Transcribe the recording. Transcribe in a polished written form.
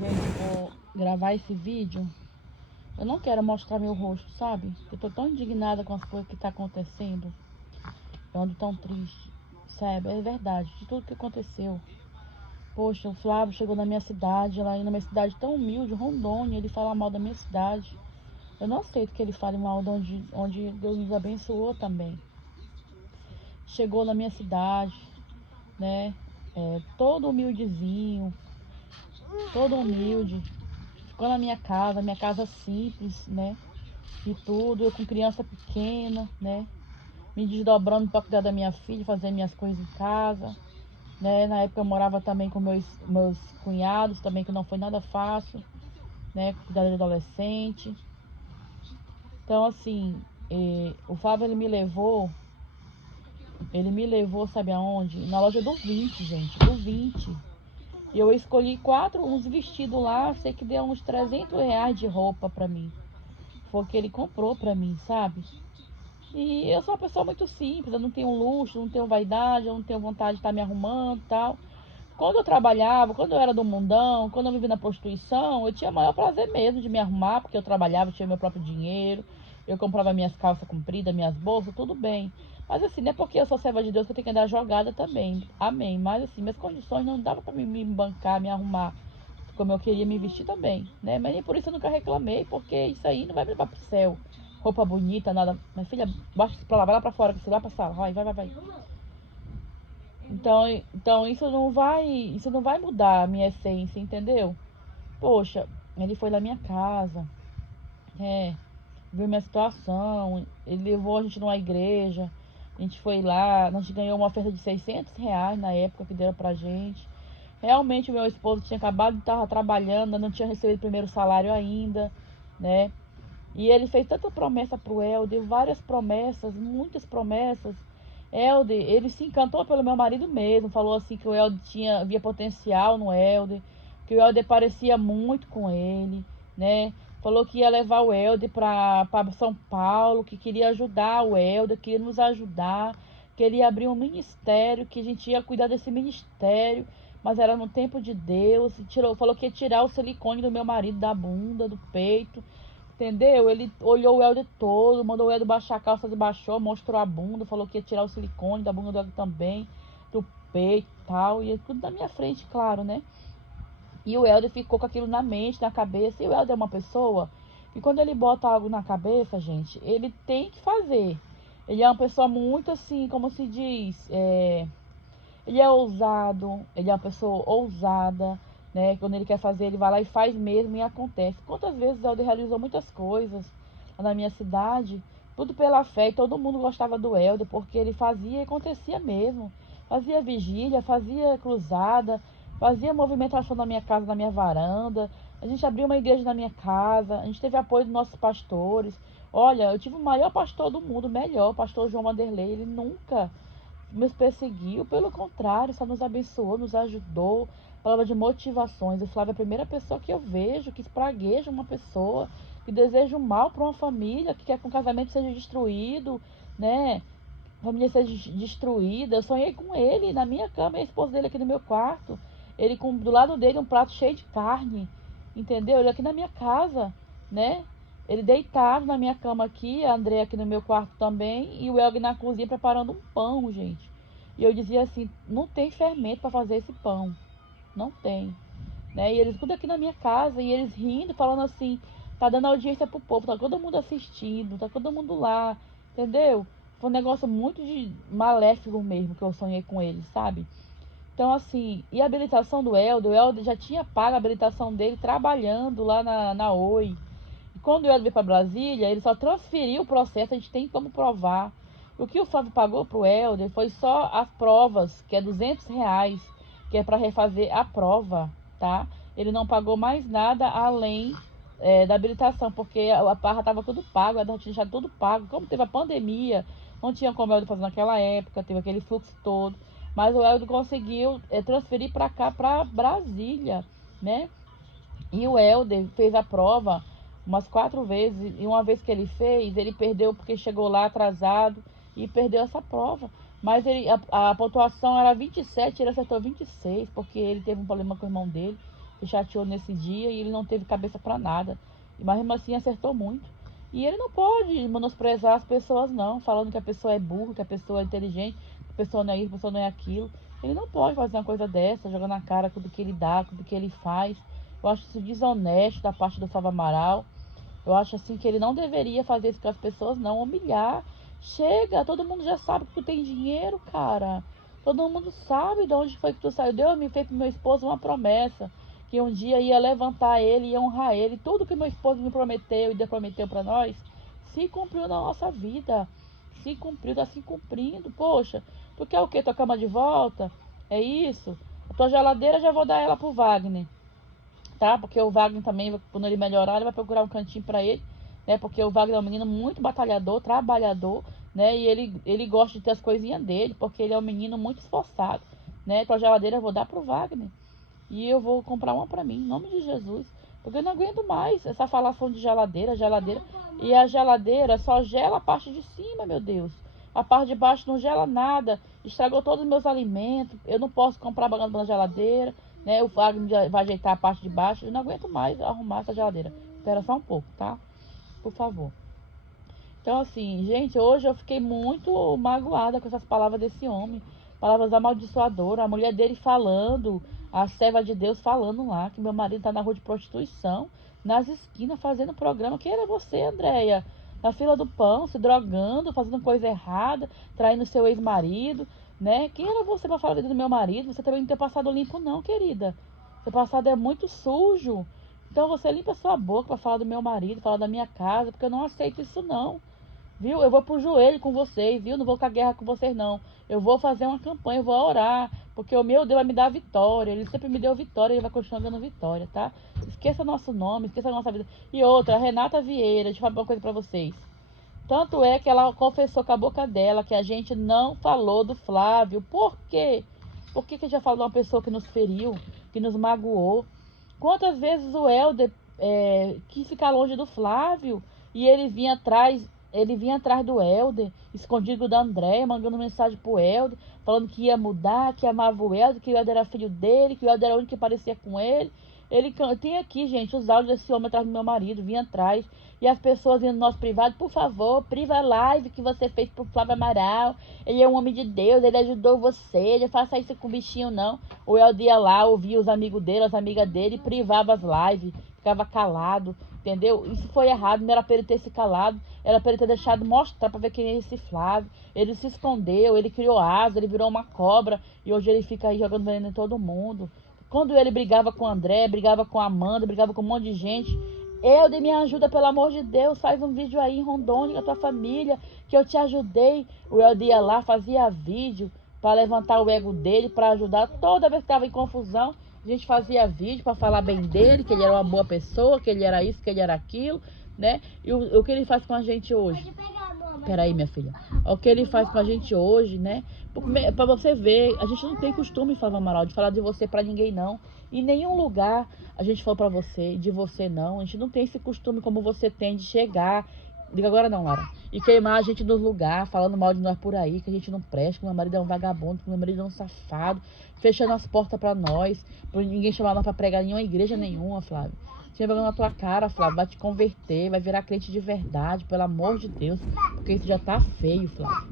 Gente, vou gravar esse vídeo. Eu não quero mostrar meu rosto, sabe? Eu tô tão indignada com as coisas que tá acontecendo. Eu ando tão triste. Sabe, é verdade, de tudo que aconteceu. Poxa, o Flávio chegou na minha cidade, lá na minha cidade tão humilde, Rondônia, ele fala mal da minha cidade. Eu não aceito que ele fale mal de onde Deus nos abençoou também. Chegou na minha cidade, né? Todo humildezinho, todo humilde. Ficou na minha casa simples, né? E tudo, eu com criança pequena, né? Me desdobrando para cuidar da minha filha, fazer minhas coisas em casa, né? Na época eu morava também com meus cunhados, também que não foi nada fácil, né? Cuidar de adolescente. Então, assim, o Flávio, ele me levou, sabe aonde? Na loja do 20, gente, do 20. E eu escolhi uns vestidos lá, sei que deu uns R$ 300 de roupa pra mim. Foi o que ele comprou pra mim, sabe? E eu sou uma pessoa muito simples, eu não tenho luxo, não tenho vaidade, eu não tenho vontade de estar me arrumando e tal. Quando eu trabalhava, quando eu era do mundão, quando eu vivia na prostituição, eu tinha maior prazer mesmo de me arrumar, porque eu trabalhava, tinha meu próprio dinheiro, eu comprava minhas calças compridas, minhas bolsas, tudo bem. Mas assim, não é porque eu sou serva de Deus que eu tenho que andar jogada também, amém. Mas assim, minhas condições não davam pra me bancar, me arrumar como eu queria me vestir também, né? Mas nem por isso eu nunca reclamei, porque isso aí não vai me levar pro céu. Roupa bonita, nada. Minha filha, baixa isso pra lá, vai lá pra fora, que você vai pra sala. Vai. Então isso não vai mudar a minha essência, entendeu? Poxa, ele foi na minha casa, viu minha situação, ele levou a gente numa igreja, a gente foi lá, a gente ganhou uma oferta de R$ 600 na época que deram pra gente. Realmente o meu esposo tinha acabado de estar trabalhando, não tinha recebido o primeiro salário ainda, né? E ele fez tanta promessa pro Helder, várias promessas, muitas promessas. Helder, ele se encantou pelo meu marido mesmo, falou assim que o Helder via potencial no Helder, que o Helder parecia muito com ele, né? Falou que ia levar o Helder para São Paulo, que queria ajudar o Helder, queria nos ajudar, queria abrir um ministério, que a gente ia cuidar desse ministério, mas era no tempo de Deus. Falou que ia tirar o silicone do meu marido da bunda, do peito. Entendeu? Ele olhou o Helder todo, mandou o Helder baixar a calça, baixou, mostrou a bunda, falou que ia tirar o silicone da bunda do Helder também, do peito e tal, e tudo na minha frente, claro, né? E o Helder ficou com aquilo na mente, na cabeça, e o Helder é uma pessoa que quando ele bota algo na cabeça, gente, ele tem que fazer. Ele é uma pessoa muito assim, como se diz, ele é ousado, ele é uma pessoa ousada, né? Quando ele quer fazer, ele vai lá e faz mesmo e acontece. Quantas vezes o Helder realizou muitas coisas lá na minha cidade, tudo pela fé, e todo mundo gostava do Helder, porque ele fazia e acontecia mesmo. Fazia vigília, fazia cruzada, fazia movimentação na minha casa, na minha varanda. A gente abriu uma igreja na minha casa, a gente teve apoio dos nossos pastores. Olha, eu tive o maior pastor do mundo, o melhor, o pastor João Vanderlei. Ele nunca nos perseguiu, pelo contrário, só nos abençoou, nos ajudou. Palavra de motivações. O Flávio é a primeira pessoa que eu vejo que espragueja uma pessoa, que deseja o mal para uma família, que quer que um casamento seja destruído, né? A família seja destruída. Eu sonhei com ele na minha cama, e a esposa dele aqui no meu quarto. Ele do lado dele um prato cheio de carne, entendeu? Ele aqui na minha casa, né? Ele deitado na minha cama aqui, a André aqui no meu quarto também, e o Elg na cozinha preparando um pão, gente. E eu dizia assim, não tem fermento para fazer esse pão. Não tem. Né? E eles tudo aqui na minha casa, e eles rindo, falando assim, tá dando audiência pro povo, tá todo mundo assistindo, tá todo mundo lá, entendeu? Foi um negócio muito de maléfico mesmo que eu sonhei com eles, sabe? Então, assim, e a habilitação do Helder, o Helder já tinha pago a habilitação dele trabalhando lá na Oi. E quando o Helder veio para Brasília, ele só transferiu o processo, a gente tem como provar. O que o Flávio pagou pro Helder foi só as provas, que é R$ 200, que é para refazer a prova, tá? Ele não pagou mais nada além da habilitação, porque a barra estava tudo pago, a tinha deixado tudo pago. Como teve a pandemia, não tinha como o Helder fazer naquela época, teve aquele fluxo todo. Mas o Helder conseguiu transferir para cá, para Brasília, né? E o Helder fez a prova umas 4 vezes. E uma vez que ele fez, ele perdeu porque chegou lá atrasado e perdeu essa prova. Mas a pontuação era 27, ele acertou 26, porque ele teve um problema com o irmão dele. se chateou nesse dia e ele não teve cabeça pra nada. Mas mesmo assim acertou muito. E ele não pode menosprezar as pessoas não, falando que a pessoa é burra, que a pessoa é inteligente, que a pessoa não é isso, que a pessoa não é aquilo. Ele não pode fazer uma coisa dessa, jogando na cara tudo que ele dá, tudo que ele faz. Eu acho isso desonesto da parte do Flávio Amaral. Eu acho assim que ele não deveria fazer isso com as pessoas, não, humilhar. Chega, todo mundo já sabe que tu tem dinheiro, cara. Todo mundo sabe de onde foi que tu saiu. Deus me fez pro meu esposo uma promessa, que um dia ia levantar ele, ia honrar ele. Tudo que meu esposo me prometeu e Deus prometeu pra nós, se cumpriu na nossa vida. Se cumpriu, tá se cumprindo. Poxa, tu quer o quê? Tua cama de volta? É isso? A tua geladeira já vou dar ela pro Wagner, tá? Porque o Wagner também, quando ele melhorar, ele vai procurar um cantinho pra ele, né? Porque o Wagner é um menino muito batalhador, trabalhador, né? E ele gosta de ter as coisinhas dele, porque ele é um menino muito esforçado, né? Então a geladeira eu vou dar pro Wagner. E eu vou comprar uma pra mim, em nome de Jesus. Porque eu não aguento mais essa falação de geladeira, geladeira. E a geladeira só gela a parte de cima, meu Deus. A parte de baixo não gela nada. Estragou todos os meus alimentos. Eu não posso comprar bagulho na geladeira, né? O Wagner vai ajeitar a parte de baixo. Eu não aguento mais arrumar essa geladeira. Espera só um pouco, tá? Por favor. Então, assim, gente, hoje eu fiquei muito magoada com essas palavras desse homem. Palavras amaldiçoadoras. A mulher dele falando, a serva de Deus falando lá, que meu marido tá na rua de prostituição, nas esquinas, fazendo programa. Quem era você, Andréia? Na fila do pão, se drogando, fazendo coisa errada, traindo seu ex-marido, né? Quem era você pra falar da vida do meu marido? Você também não tem passado limpo, não, querida. Seu passado é muito sujo. Então você limpa sua boca pra falar do meu marido, falar da minha casa, porque eu não aceito isso, não. Viu? Eu vou pro joelho com vocês, viu? Não vou com a guerra com vocês, não. Eu vou fazer uma campanha, eu vou orar. Porque o meu Deus vai me dar vitória. Ele sempre me deu vitória e ele vai continuar dando vitória, tá? Esqueça nosso nome, esqueça a nossa vida. E outra, a Renata Vieira, deixa eu falar uma coisa pra vocês. Tanto é que ela confessou com a boca dela que a gente não falou do Flávio. Por quê? Por que a gente já falou de uma pessoa que nos feriu, que nos magoou? Quantas vezes o Helder quis ficar longe do Flávio e ele vinha atrás do Helder, escondido da Andréia, mandando mensagem pro Helder, falando que ia mudar, que amava o Helder, que o Helder era filho dele, que o Helder era o único que parecia com ele. Tem aqui, gente, os áudios desse homem atrás do meu marido, vinha atrás. E as pessoas indo no nosso privado, por favor, priva a live que você fez pro Flávio Amaral. Ele é um homem de Deus, ele ajudou você, não faça isso com o bichinho, não. O Helder ia lá, ouvia os amigos dele, as amigas dele, privava as lives, ficava calado, entendeu? Isso foi errado, não era pra ele ter se calado, era pra ele ter deixado mostrar pra ver quem é esse Flávio. Ele se escondeu, ele criou asa, ele virou uma cobra, e hoje ele fica aí jogando veneno em todo mundo. Quando ele brigava com o André, brigava com a Amanda, brigava com um monte de gente. Helder, me ajuda, pelo amor de Deus, faz um vídeo aí em Rondônia com a tua família, que eu te ajudei. O Helder ia lá, fazia vídeo para levantar o ego dele, para ajudar. Toda vez que estava em confusão, a gente fazia vídeo para falar bem dele, que ele era uma boa pessoa, que ele era isso, que ele era aquilo, né? E o que ele faz com a gente hoje? Peraí, minha filha. O que ele faz com a gente hoje, né? Pra você ver, a gente não tem costume, Flávio Amaral, de falar de você pra ninguém, não. Em nenhum lugar a gente falou pra você, de você, não. A gente não tem esse costume como você tem de chegar. Diga agora não, Lara. E queimar a gente nos lugares, falando mal de nós por aí, que a gente não presta, que meu marido é um vagabundo, que meu marido é um safado, fechando as portas pra nós, pra ninguém chamar nós pra pregar em nenhuma igreja nenhuma, Flávio. Tinha vergonha na tua cara, Flávio, vai te converter, vai virar crente de verdade, pelo amor de Deus, porque isso já tá feio, Flávio.